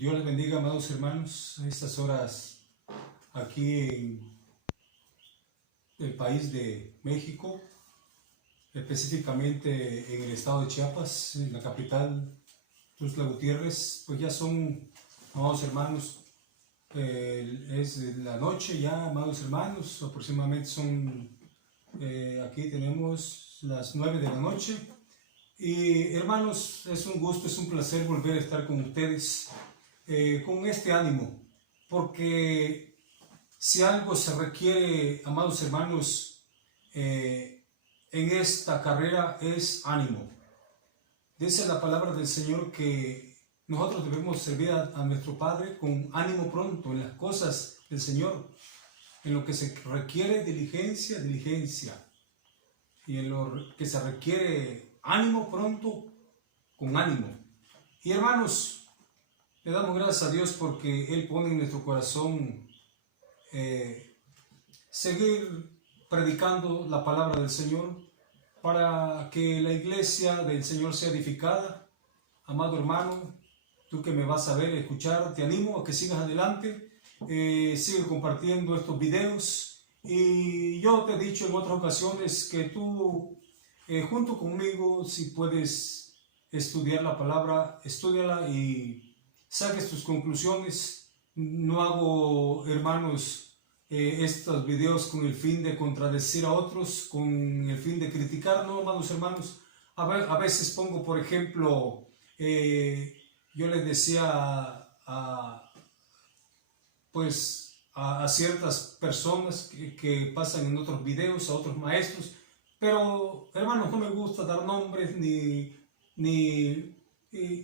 Dios les bendiga, amados hermanos, a estas horas aquí en el país de México, específicamente en el estado de Chiapas, en la capital, Tuxtla Gutiérrez. Pues ya son, amados hermanos, es la noche ya, amados hermanos, aproximadamente son, aquí tenemos las 9 de la noche. Y hermanos, es un gusto, es un placer volver a estar con ustedes, con este ánimo, porque si algo se requiere, amados hermanos, en esta carrera es ánimo. Dice la palabra del Señor que nosotros debemos servir a nuestro Padre con ánimo pronto en las cosas del Señor, en lo que se requiere diligencia, y en lo que se requiere ánimo pronto, con ánimo. Y hermanos, le damos gracias a Dios porque Él pone en nuestro corazón seguir predicando la palabra del Señor para que la iglesia del Señor sea edificada. Amado hermano, tú que me vas a ver, escuchar, te animo a que sigas adelante, sigue compartiendo estos videos. Y yo te he dicho en otras ocasiones que tú, junto conmigo, si puedes estudiar la palabra, estúdiala y saques tus conclusiones. No hago, hermanos, estos videos con el fin de contradecir a otros, con el fin de criticar, no, amados hermanos. A veces pongo, por ejemplo, yo les decía a ciertas personas que pasan en otros videos, a otros maestros, pero hermanos, no me gusta dar nombres ni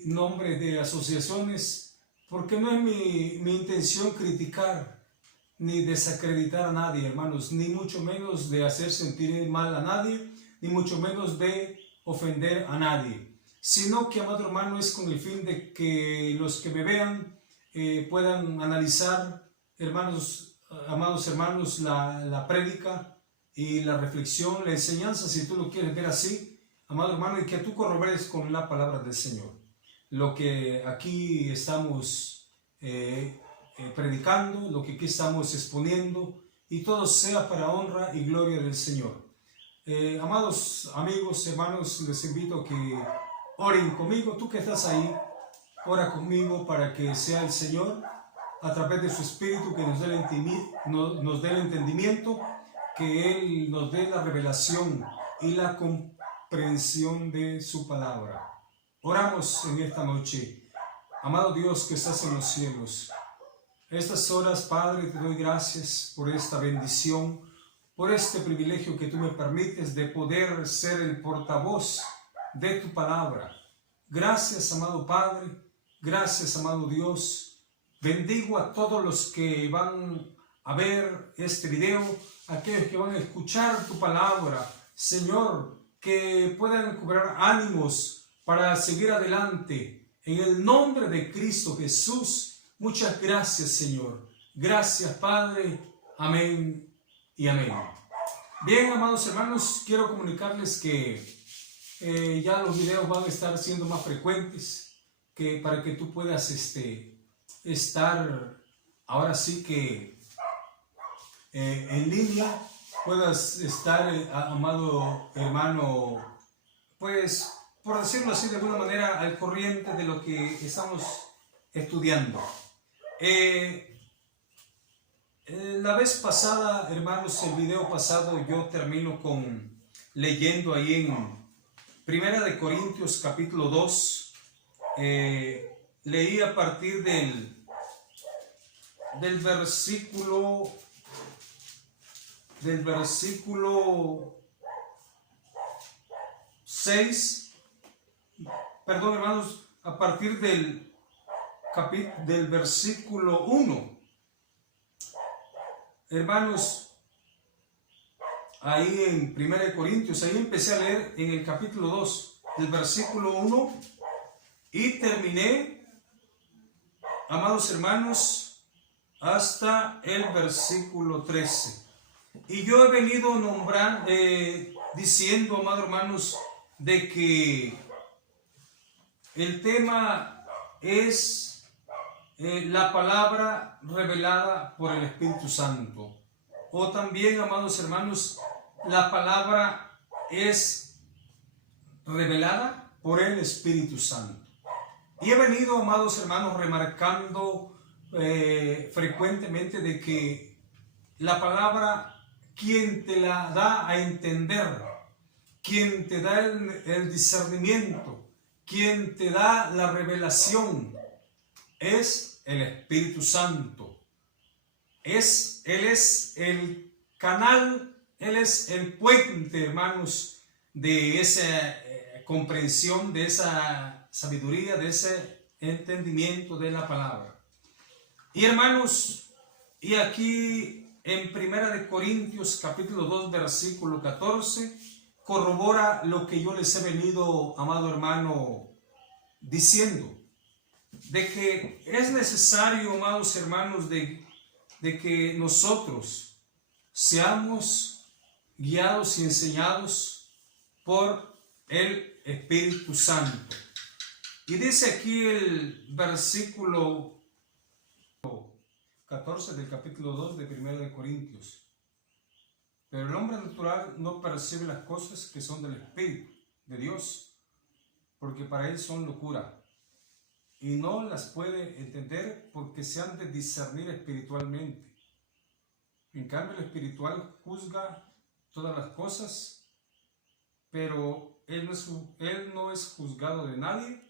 nombres de asociaciones, porque no es mi intención criticar ni desacreditar a nadie, hermanos, ni mucho menos de hacer sentir mal a nadie, ni mucho menos de ofender a nadie, sino que, amado hermano, es con el fin de que los que me vean puedan analizar, hermanos, amados hermanos, la prédica y la reflexión, la enseñanza, si tú lo quieres ver así, amado hermano, y que tú corrobores con la palabra del Señor lo que aquí estamos predicando, lo que aquí estamos exponiendo, y todo sea para honra y gloria del Señor. Amados amigos, hermanos, les invito a que oren conmigo. Tú que estás ahí, ora conmigo para que sea el Señor, a través de su Espíritu, que nos dé el entendimiento, que Él nos dé la revelación y la comprensión de su palabra. Oramos en esta noche. Amado Dios que estás en los cielos, estas horas, Padre, te doy gracias por esta bendición, por este privilegio que tú me permites de poder ser el portavoz de tu palabra. Gracias, amado Padre, gracias, amado Dios. Bendigo a todos los que van a ver este video, aquellos que van a escuchar tu palabra, Señor, que puedan cobrar ánimos para seguir adelante. En el nombre de Cristo Jesús, muchas gracias, Señor. Gracias, Padre. Amén y amén. Bien, amados hermanos, quiero comunicarles que ya los videos van a estar siendo más frecuentes, para que tú puedas estar ahora sí que en línea, puedas estar, amado hermano, pues por decirlo así de alguna manera, al corriente de lo que estamos estudiando. La vez pasada, hermanos, el video pasado, yo termino leyendo ahí en Primera de Corintios capítulo 2. Leí a partir del versículo 6. Perdón, hermanos, a partir del versículo 1. Hermanos, ahí en 1 Corintios, ahí empecé a leer en el capítulo 2, del versículo 1, y terminé, amados hermanos, hasta el versículo 13. Y yo he venido diciendo, amados hermanos, de que el tema es la palabra revelada por el Espíritu Santo. O también, amados hermanos, la palabra es revelada por el Espíritu Santo. Y he venido, amados hermanos, remarcando frecuentemente de que la palabra, quien te la da a entender, quien te da el discernimiento, quien te da la revelación, es el Espíritu Santo. Él es el canal, Él es el puente, hermanos, de esa comprensión, de esa sabiduría, de ese entendimiento de la palabra. Y hermanos, y aquí en 1 Corintios capítulo 2 versículo 14 corrobora lo que yo les he venido, amado hermano, diciendo, de que es necesario, amados hermanos, de que nosotros seamos guiados y enseñados por el Espíritu Santo. Y dice aquí el versículo 14 del capítulo 2 de 1 de Corintios. Pero el hombre natural no percibe las cosas que son del Espíritu de Dios, porque para él son locura, y no las puede entender porque se han de discernir espiritualmente. En cambio, el espiritual juzga todas las cosas, pero él no es juzgado de nadie,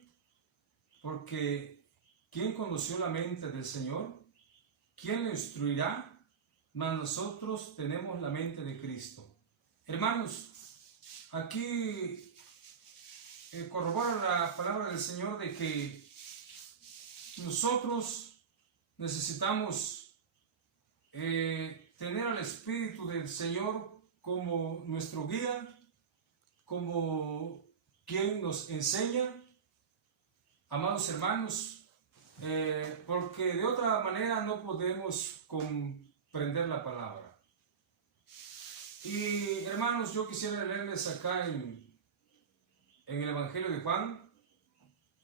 porque ¿quién conoció la mente del Señor? ¿Quién le instruirá? Mas nosotros tenemos la mente de Cristo. Hermanos, aquí corrobora la palabra del Señor de que nosotros necesitamos tener al Espíritu del Señor como nuestro guía, como quien nos enseña, amados hermanos, porque de otra manera no podemos comprender la palabra. Y hermanos, yo quisiera leerles acá en el Evangelio de Juan,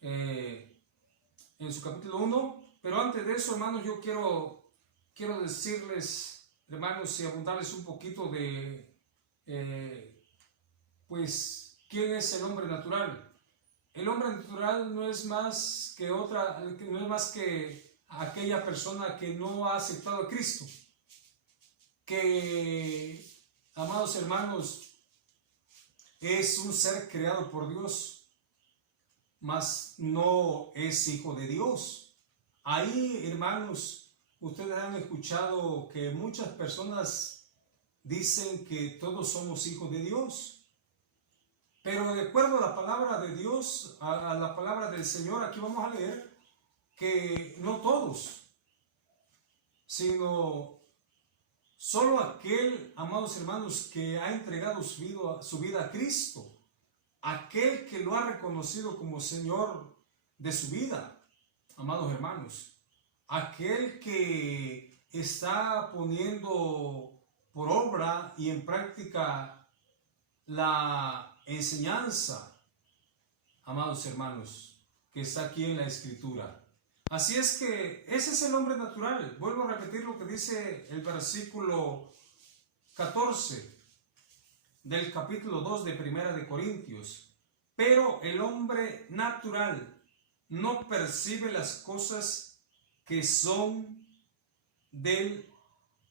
en su capítulo 1, pero antes de eso, hermanos, yo quiero decirles, hermanos, y abundarles un poquito de, pues, ¿quién es el hombre natural? El hombre natural no es más que aquella persona que no ha aceptado a Cristo, que, amados hermanos, es un ser creado por Dios, mas no es hijo de Dios. Ahí, hermanos, ustedes han escuchado que muchas personas dicen que todos somos hijos de Dios, pero de acuerdo a la palabra de Dios, a la palabra del Señor, aquí vamos a leer que no todos, sino solo aquel, amados hermanos, que ha entregado su vida a Cristo, aquel que lo ha reconocido como Señor de su vida, amados hermanos, aquel que está poniendo por obra y en práctica la enseñanza, amados hermanos, que está aquí en la Escritura. Así es que ese es el hombre natural. Vuelvo a repetir lo que dice el versículo 14 del capítulo 2 de 1 de Corintios. Pero el hombre natural no percibe las cosas que son del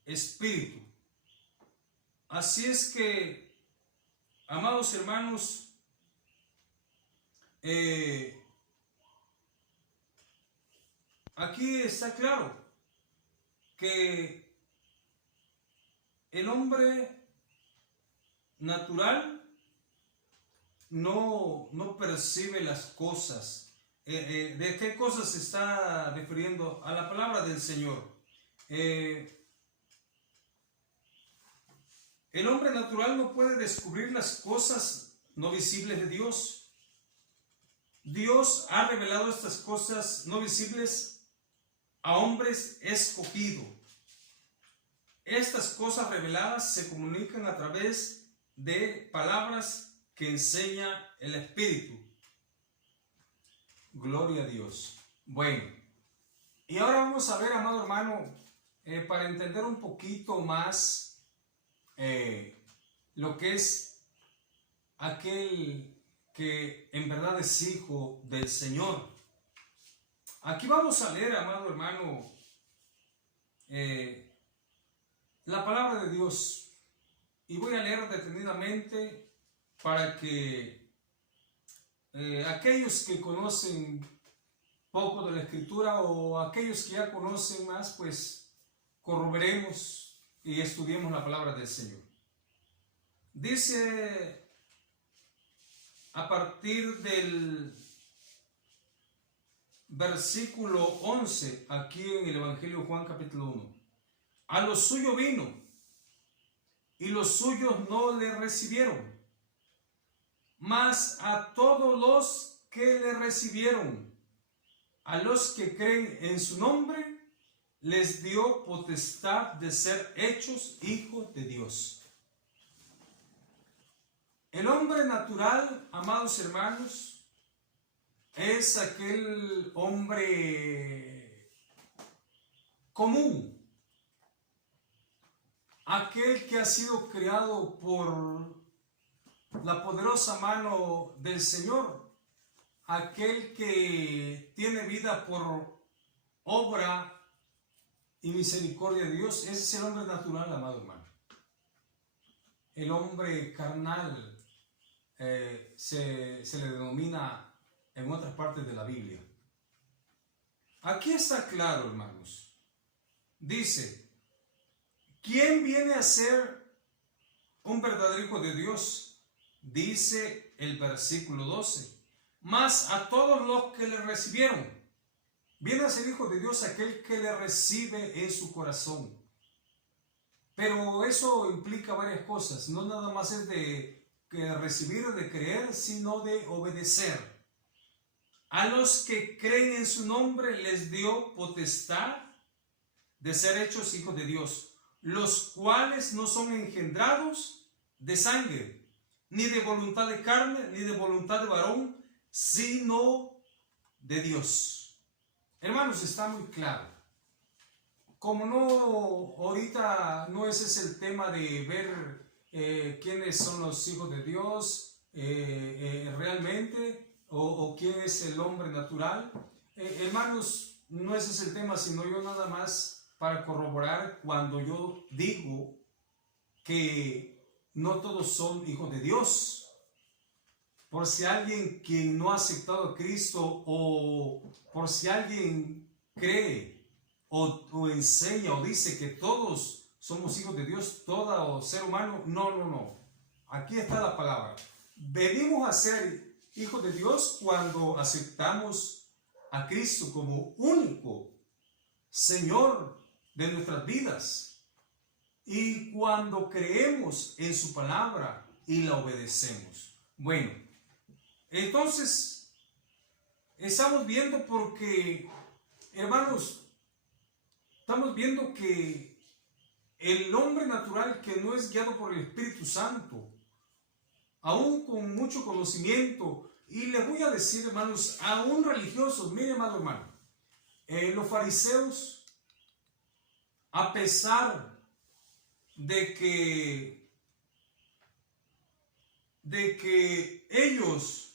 Espíritu. Así es que, amados hermanos, aquí está claro que el hombre natural no percibe las cosas. ¿De qué cosas se está refiriendo? A la palabra del Señor. El hombre natural no puede descubrir las cosas no visibles de Dios. Dios ha revelado estas cosas no visibles a hombres escogidos. Estas cosas reveladas se comunican a través de palabras que enseña el Espíritu. Gloria a Dios. Bueno, Y ahora vamos a ver, amado hermano, para entender un poquito más lo que es aquel que en verdad es hijo del Señor. Aquí vamos a leer, amado hermano, la palabra de Dios. Y voy a leer detenidamente para que aquellos que conocen poco de la Escritura o aquellos que ya conocen más, pues corroboremos y estudiemos la palabra del Señor. Dice a partir del versículo 11, aquí en el Evangelio de Juan capítulo 1. A lo suyo vino, y los suyos no le recibieron. Mas a todos los que le recibieron, a los que creen en su nombre, les dio potestad de ser hechos hijos de Dios. El hombre natural, amados hermanos, es aquel hombre común, aquel que ha sido creado por la poderosa mano del Señor, aquel que tiene vida por obra y misericordia de Dios. Ese es el hombre natural, amado hermano. El hombre carnal se le denomina en otras partes de la Biblia. Aquí está claro, hermanos. Dice, ¿quién viene a ser un verdadero hijo de Dios? Dice el versículo 12. Mas a todos los que le recibieron. Viene a ser hijo de Dios aquel que le recibe en su corazón. Pero eso implica varias cosas. No nada más es de recibir, de creer, sino de obedecer. A los que creen en su nombre les dio potestad de ser hechos hijos de Dios, los cuales no son engendrados de sangre, ni de voluntad de carne, ni de voluntad de varón, sino de Dios. Hermanos, está muy claro. Como no, ahorita no ese es el tema de ver quiénes son los hijos de Dios realmente, o quién es el hombre natural. Hermanos, no ese es el tema, sino yo nada más para corroborar cuando yo digo que no todos son hijos de Dios. Por si alguien quien no ha aceptado a Cristo, o por si alguien cree o enseña o dice que todos somos hijos de Dios, todo ser humano, no. Aquí está la palabra. Venimos a ser hijos de Dios cuando aceptamos a Cristo como único Señor de nuestras vidas y cuando creemos en su palabra y la obedecemos. Bueno, entonces estamos viendo porque, hermanos, estamos viendo que el hombre natural que no es guiado por el Espíritu Santo, aún con mucho conocimiento, y les voy a decir, hermanos, aún religiosos, mire, amado hermano, los fariseos, a pesar de que ellos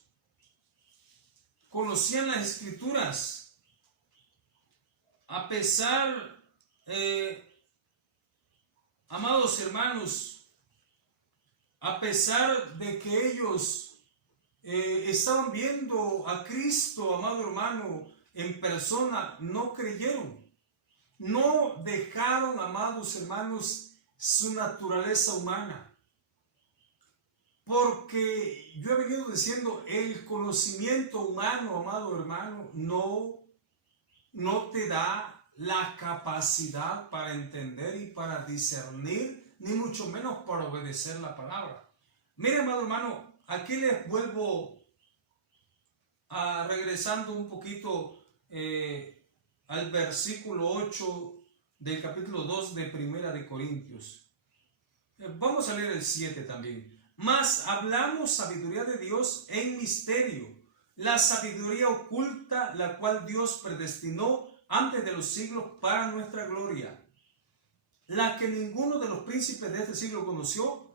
conocían las Escrituras, a pesar, amados hermanos, a pesar de que ellos estaban viendo a Cristo, amado hermano, en persona, no creyeron. No dejaron, amados hermanos, su naturaleza humana. Porque yo he venido diciendo, el conocimiento humano, amado hermano, no te da la capacidad para entender y para discernir, ni mucho menos para obedecer la palabra. Mire, amado hermano, aquí les vuelvo regresando un poquito al versículo 8 del capítulo 2 de Primera de Corintios. Vamos a leer el 7 también. Mas hablamos sabiduría de Dios en misterio, la sabiduría oculta, la cual Dios predestinó antes de los siglos para nuestra gloria, la que ninguno de los príncipes de este siglo conoció,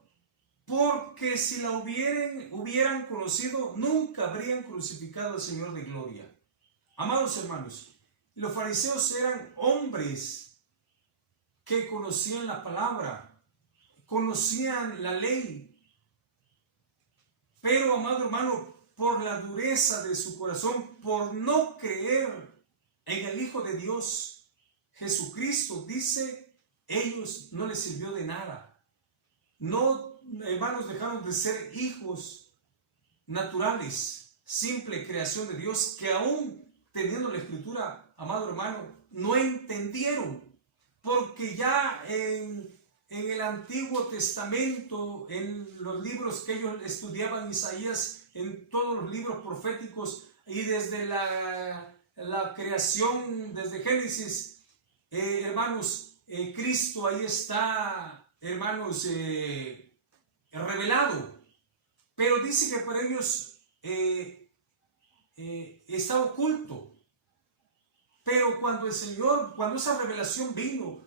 porque si la hubieran conocido, nunca habrían crucificado al Señor de gloria. Amados hermanos, los fariseos eran hombres que conocían la palabra, conocían la ley, pero, amado hermano, por la dureza de su corazón, por no creer en el Hijo de Dios, Jesucristo, dice, ellos no les sirvió de nada. No, hermanos, dejaron de ser hijos naturales, simple creación de Dios, que aún teniendo la Escritura, amado hermano, no entendieron, porque ya en el Antiguo Testamento, en los libros que ellos estudiaban, Isaías, en todos los libros proféticos, y desde la creación, desde Génesis, hermanos, Cristo ahí está, hermanos, revelado, pero dice que para ellos está oculto. Pero cuando el Señor, cuando esa revelación vino,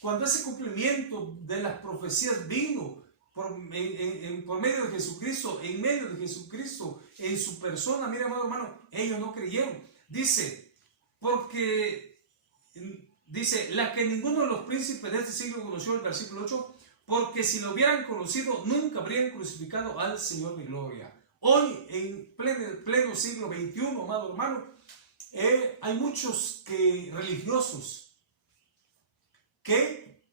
cuando ese cumplimiento de las profecías vino por medio de Jesucristo, en medio de Jesucristo, en su persona, mira, amado hermano, ellos no creyeron. Dice, la que ninguno de los príncipes de este siglo conoció, el versículo 8, porque si lo hubieran conocido, nunca habrían crucificado al Señor de gloria. Hoy, en pleno siglo XXI, amado hermano, hay muchos religiosos que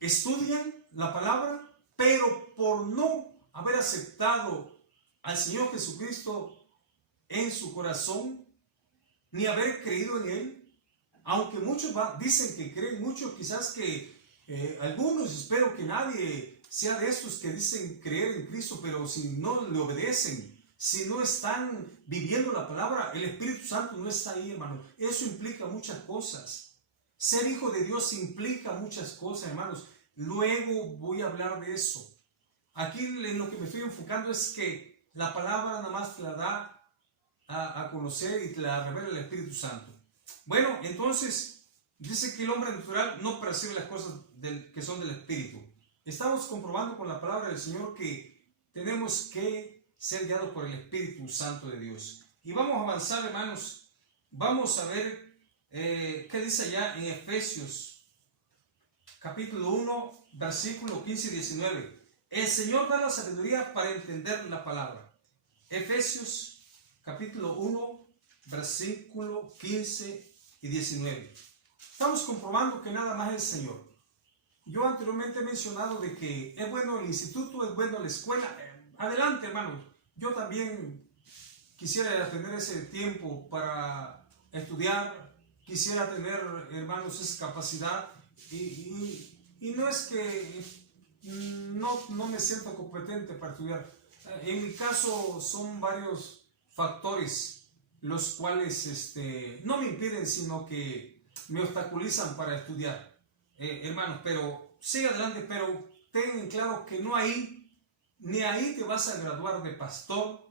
estudian la palabra, pero por no haber aceptado al Señor Jesucristo en su corazón, ni haber creído en Él, aunque muchos dicen que creen, muchos quizás que algunos, espero que nadie sea de estos que dicen creer en Cristo, pero si no le obedecen, si no están viviendo la palabra, el Espíritu Santo no está ahí, hermano. Eso implica muchas cosas. Ser hijo de Dios implica muchas cosas, hermanos. Luego voy a hablar de eso. Aquí en lo que me estoy enfocando es que la palabra nada más te la da a conocer y te la revela el Espíritu Santo. Bueno, entonces dice que el hombre natural no percibe las cosas que son del Espíritu. Estamos comprobando con la palabra del Señor que tenemos que ser guiados por el Espíritu Santo de Dios. Y vamos a avanzar, hermanos. Vamos a ver qué dice allá en Efesios capítulo 1, versículo 15 y 19. El Señor da la sabiduría para entender la palabra. Efesios capítulo 1, versículo 15 y 19. Estamos comprobando que nada más es el Señor. Yo anteriormente he mencionado de que es bueno el instituto, es bueno la escuela. Adelante, hermanos. Yo también quisiera tener ese tiempo para estudiar, quisiera tener, hermanos, esa capacidad y no es que no me siento competente para estudiar. En mi caso son varios factores los cuales no me impiden, sino que me obstaculizan para estudiar, hermanos, pero sigue adelante, pero ten en claro que ni ahí te vas a graduar de pastor,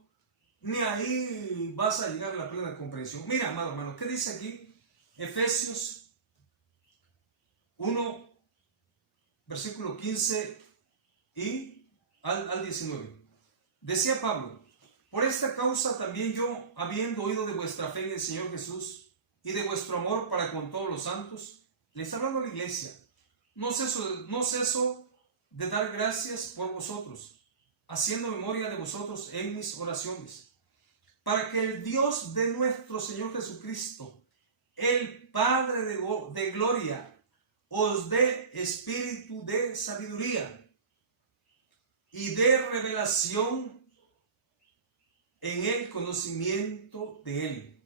ni ahí vas a llegar a la plena comprensión. Mira, amado hermano, ¿qué dice aquí? Efesios 1, versículo 15 y al 19. Decía Pablo, por esta causa también yo, habiendo oído de vuestra fe en el Señor Jesús y de vuestro amor para con todos los santos, les está hablando a la iglesia, no ceso de dar gracias por vosotros, haciendo memoria de vosotros en mis oraciones, para que el Dios de nuestro Señor Jesucristo, el Padre de gloria, os dé espíritu de sabiduría y de revelación en el conocimiento de Él,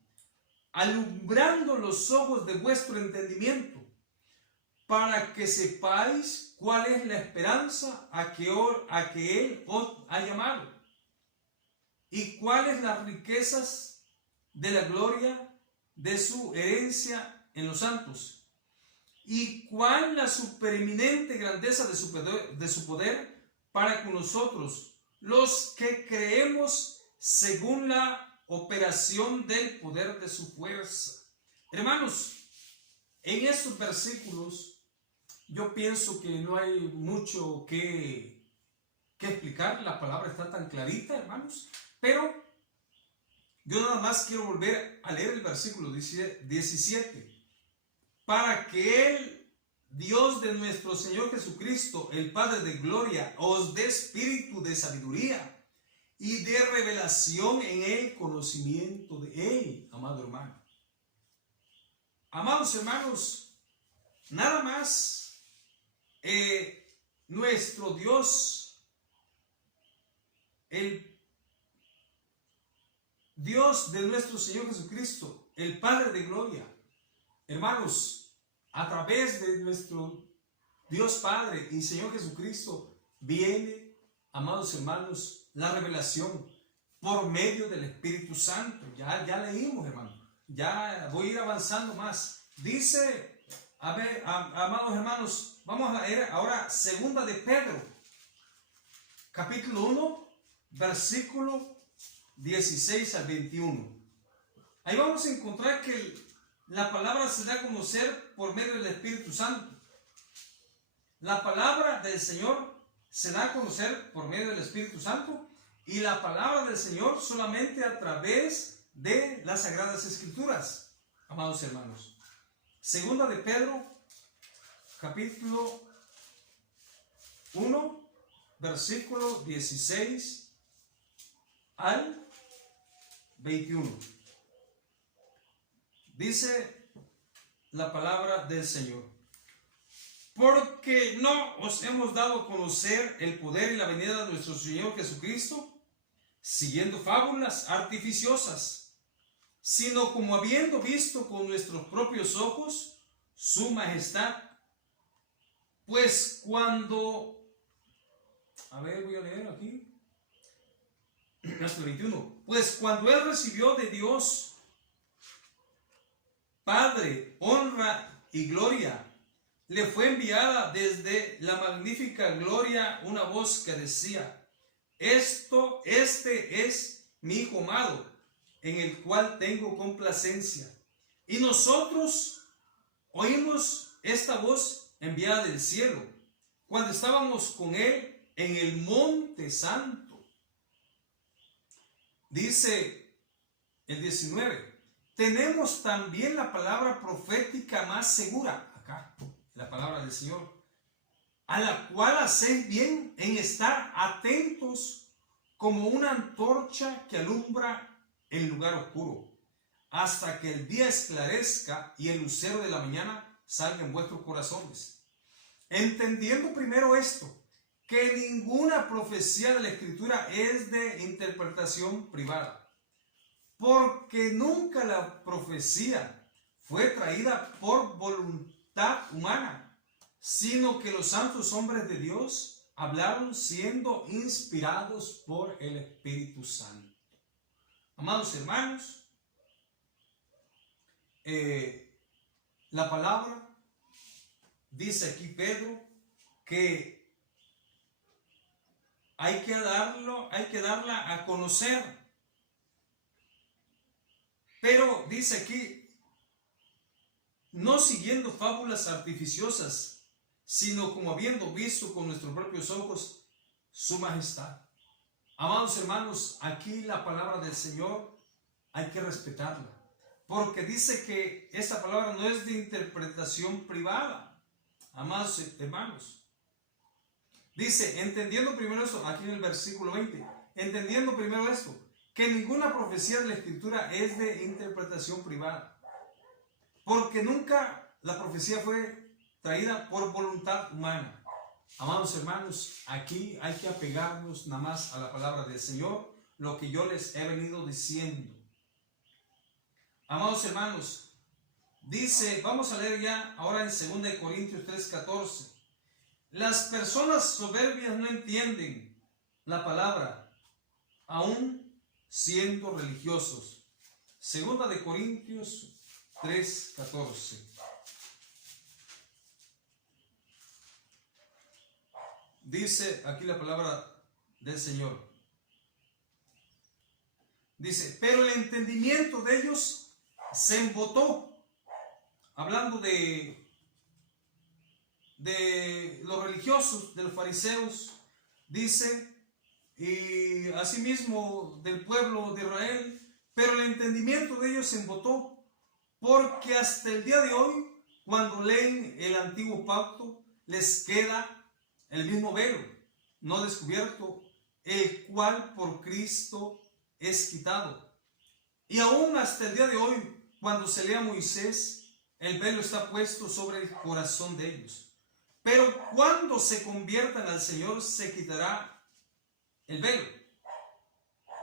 alumbrando los ojos de vuestro entendimiento, para que sepáis cuál es la esperanza a que Él os ha llamado, y cuáles las riquezas de la gloria de su herencia en los santos, y cuál la supereminente grandeza de su poder para con nosotros, los que creemos según la operación del poder de su fuerza. Hermanos, en estos versículos yo pienso que no hay mucho que explicar. La palabra está tan clarita, hermanos, pero yo nada más quiero volver a leer el versículo 17. Para que el Dios de nuestro Señor Jesucristo, el Padre de gloria, os dé espíritu de sabiduría y de revelación en el conocimiento de Él, amado hermano. Amados hermanos, nada más nuestro Dios, el Dios de nuestro Señor Jesucristo, el Padre de gloria, hermanos, a través de nuestro Dios Padre y Señor Jesucristo viene, amados hermanos, la revelación por medio del Espíritu Santo. Ya leímos, hermano. Ya voy a ir avanzando más. Dice, a ver, amados hermanos, vamos a leer ahora 2 de Pedro, capítulo 1, versículo 16 al 21. Ahí vamos a encontrar que la palabra se da a conocer por medio del Espíritu Santo. La palabra del Señor se da a conocer por medio del Espíritu Santo, y la palabra del Señor solamente a través de las Sagradas Escrituras, amados hermanos. 2 de Pedro, capítulo 1, versículo 16 al 21. Dice la palabra del Señor: porque no os hemos dado a conocer el poder y la venida de nuestro Señor Jesucristo siguiendo fábulas artificiosas, sino como habiendo visto con nuestros propios ojos su majestad. Pues cuando, voy a leer aquí, verso 21, pues cuando él recibió de Dios Padre honra y gloria, le fue enviada desde la magnífica gloria una voz que decía: este es mi Hijo amado, en el cual tengo complacencia. Y nosotros oímos esta voz enviada del cielo, cuando estábamos con él en el monte santo. Dice el 19, tenemos también la palabra profética más segura, acá, la palabra del Señor, a la cual hacéis bien en estar atentos como una antorcha que alumbra el lugar oscuro, hasta que el día esclarezca y el lucero de la mañana salga en vuestros corazones. Entendiendo primero esto, que ninguna profecía de la Escritura es de interpretación privada, porque nunca la profecía fue traída por voluntad humana, sino que los santos hombres de Dios hablaron siendo inspirados por el Espíritu Santo. Amados hermanos, la palabra dice aquí Pedro que hay que darla a conocer. Pero dice aquí, no siguiendo fábulas artificiosas, sino como habiendo visto con nuestros propios ojos su majestad. Amados hermanos, aquí la palabra del Señor hay que respetarla, porque dice que esta palabra no es de interpretación privada. Amados hermanos, dice, entendiendo primero esto, aquí en el versículo 20, entendiendo primero esto, que ninguna profecía de la Escritura es de interpretación privada, porque nunca la profecía fue traída por voluntad humana. Amados hermanos, aquí hay que apegarnos nada más a la palabra del Señor, lo que yo les he venido diciendo. Amados hermanos, dice, vamos a leer ya ahora en 2 Corintios 3:14. Las personas soberbias no entienden la palabra, aún siendo religiosos. 2 Corintios 3:14. Dice aquí la palabra del Señor: Dice, pero el entendimiento de ellos se embotó. Hablando de los religiosos, de los fariseos, dice, y asimismo del pueblo de Israel, pero el entendimiento de ellos se embotó, porque hasta el día de hoy, cuando leen el antiguo pacto, les queda el mismo velo, no descubierto, el cual por Cristo es quitado. Y aún hasta el día de hoy, cuando se lea Moisés, el velo está puesto sobre el corazón de ellos. Pero cuando se conviertan al Señor, se quitará el velo.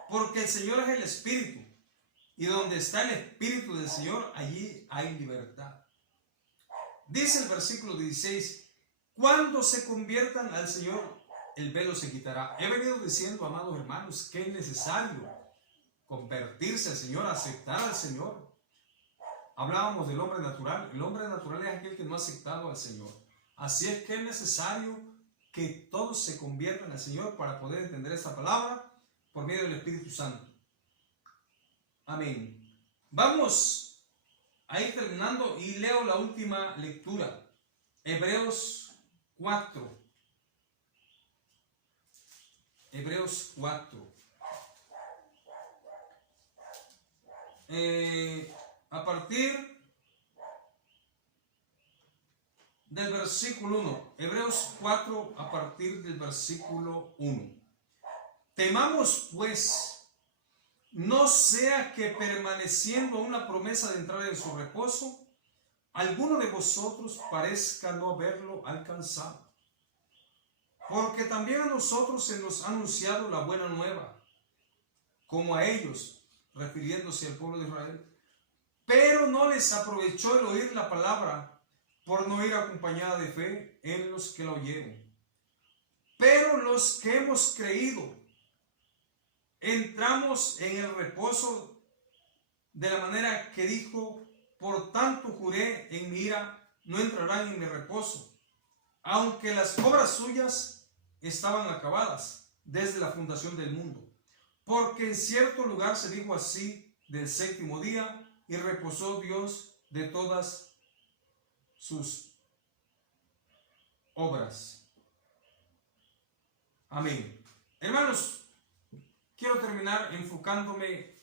Porque el Señor es el Espíritu. Y donde está el Espíritu del Señor, allí hay libertad. Dice el versículo 16, cuando se conviertan al Señor, el velo se quitará. He venido diciendo, amados hermanos, que es necesario convertirse al Señor, aceptar al Señor. Hablábamos del hombre natural. El hombre natural es aquel que no ha aceptado al Señor. Así es que es necesario que todos se conviertan al Señor para poder entender esta palabra por medio del Espíritu Santo. Amén. Vamos a ir terminando y leo la última lectura. Hebreos 4. Hebreos 4. A partir del versículo 1. Hebreos 4 a partir del versículo 1. Temamos pues, no sea que permaneciendo una promesa de entrar en su reposo, alguno de vosotros parezca no haberlo alcanzado. Porque también a nosotros se nos ha anunciado la buena nueva, como a ellos, refiriéndose al pueblo de Israel. Pero no les aprovechó el oír la palabra, por no ir acompañada de fe en los que la oyeron. Pero los que hemos creído, entramos en el reposo de la manera que dijo, por tanto juré en mi ira, no entrarán en mi reposo, aunque las obras suyas estaban acabadas desde la fundación del mundo. Porque en cierto lugar se dijo así del séptimo día, y reposó Dios de todas sus obras. Amén. Hermanos, quiero terminar enfocándome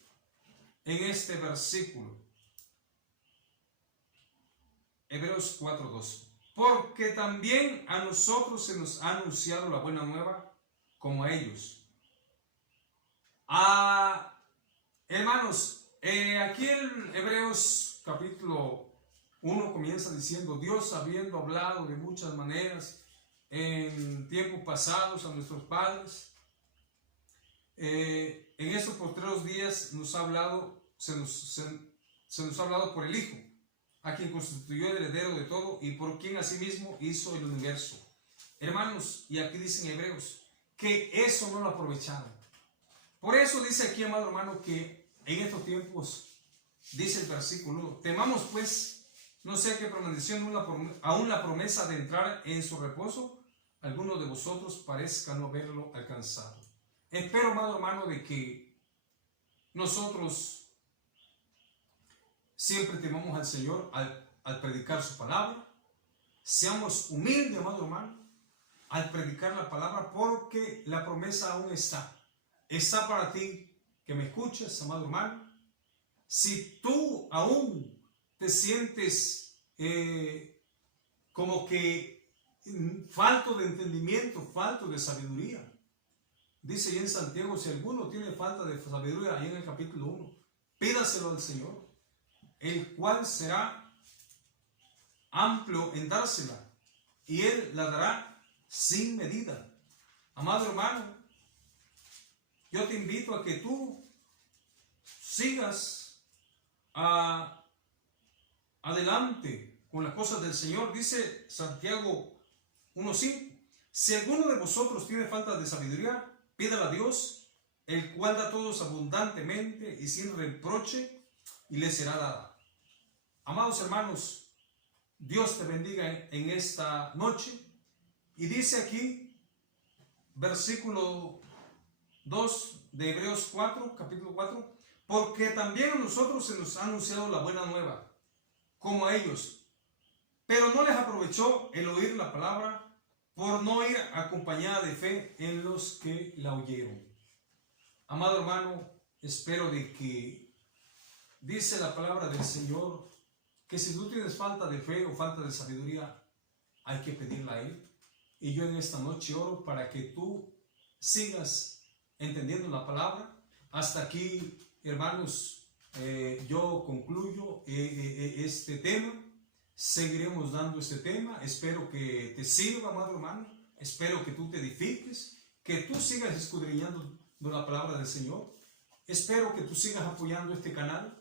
en este versículo. Hebreos 4:2. Porque también a nosotros se nos ha anunciado la buena nueva como a ellos. Hermanos, aquí en Hebreos capítulo 1 comienza diciendo, Dios habiendo hablado de muchas maneras en tiempos pasados a nuestros padres, en estos postreros días se nos ha hablado por el Hijo, a quien constituyó el heredero de todo y por quien asimismo hizo el universo. Hermanos, y aquí dicen Hebreos que eso no lo aprovecharon. Por eso dice aquí, amado hermano, que en estos tiempos, dice el versículo 1, temamos pues, no sea que permaneciendo aún la promesa de entrar en su reposo, alguno de vosotros parezca no haberlo alcanzado. Espero, amado hermano, de que nosotros siempre temamos al Señor al predicar su palabra. Seamos humildes, amado hermano, al predicar la palabra, porque la promesa aún está. Está para ti que me escuchas, amado hermano. Si tú aún te sientes como que falto de entendimiento, falto de sabiduría, dice ahí en Santiago, si alguno tiene falta de sabiduría, ahí en el capítulo 1, pídaselo al Señor, el cual será amplio en dársela, y Él la dará sin medida. Amado hermano, yo te invito a que tú sigas adelante con las cosas del Señor. Dice Santiago 1:5, si alguno de vosotros tiene falta de sabiduría, pídala a Dios, el cual da a todos abundantemente y sin reproche, y le será dada. Amados hermanos, Dios te bendiga en esta noche. Y dice aquí, versículo 2 de Hebreos 4, capítulo 4, porque también a nosotros se nos ha anunciado la buena nueva, como a ellos, pero no les aprovechó el oír la palabra por no ir acompañada de fe en los que la oyeron. Amado hermano, espero de que dice la palabra del Señor que si tú tienes falta de fe o falta de sabiduría, hay que pedirla a Él. Y yo en esta noche oro para que tú sigas entendiendo la palabra. Hasta aquí, hermanos, yo concluyo este tema. Seguiremos dando este tema. Espero que te sirva, amado hermano. Espero que tú te edifiques, que tú sigas escudriñando la palabra del Señor. Espero que tú sigas apoyando este canal.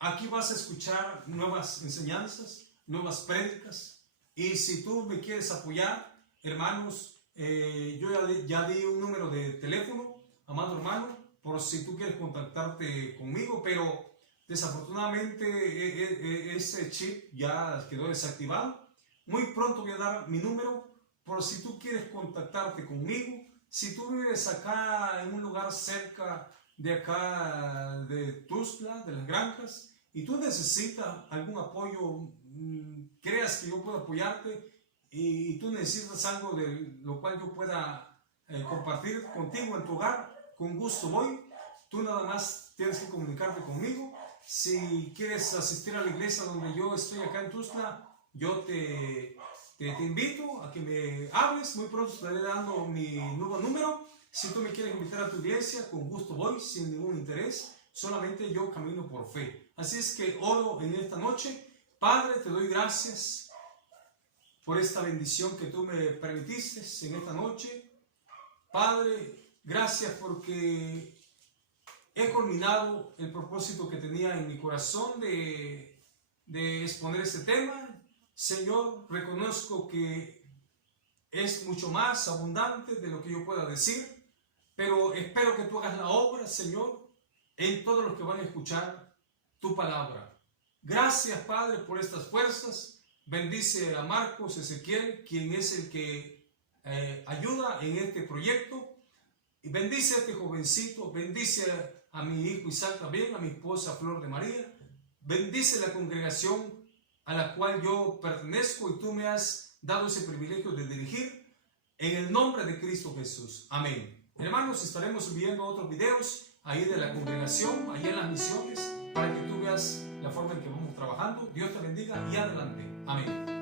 Aquí vas a escuchar nuevas enseñanzas, nuevas prédicas. Y si tú me quieres apoyar, hermanos, yo ya di un número de teléfono, amado hermano, por si tú quieres contactarte conmigo, pero desafortunadamente ese chip ya quedó desactivado. Muy pronto voy a dar mi número por si tú quieres contactarte conmigo. Si tú vives acá en un lugar cerca de acá de Tuxtla, de las Granjas, y tú necesitas algún apoyo, creas que yo puedo apoyarte y tú necesitas algo de lo cual yo pueda compartir contigo en tu hogar, con gusto voy. Tú nada más tienes que comunicarte conmigo. Si quieres asistir a la iglesia donde yo estoy acá en Tuxtla, yo te invito a que me hables. Muy pronto estaré dando mi nuevo número. Si tú me quieres invitar a tu iglesia, con gusto voy, sin ningún interés. Solamente yo camino por fe. Así es que oro en esta noche. Padre, te doy gracias por esta bendición que tú me permitiste en esta noche. Padre, gracias porque he culminado el propósito que tenía en mi corazón de exponer este tema. Señor, reconozco que es mucho más abundante de lo que yo pueda decir, pero espero que tú hagas la obra, Señor, en todos los que van a escuchar tu palabra. Gracias, Padre, por estas fuerzas. Bendice a Marcos Ezequiel, quien es el que ayuda en este proyecto. Y bendice a este jovencito, bendice a mi hijo Isaac también, a mi esposa Flor de María. Bendice la congregación a la cual yo pertenezco y tú me has dado ese privilegio de dirigir, en el nombre de Cristo Jesús. Amén. Hermanos, estaremos subiendo otros videos ahí de la congregación, ahí en las misiones, para que tú veas la forma en que vamos trabajando. Dios te bendiga y adelante. Amén.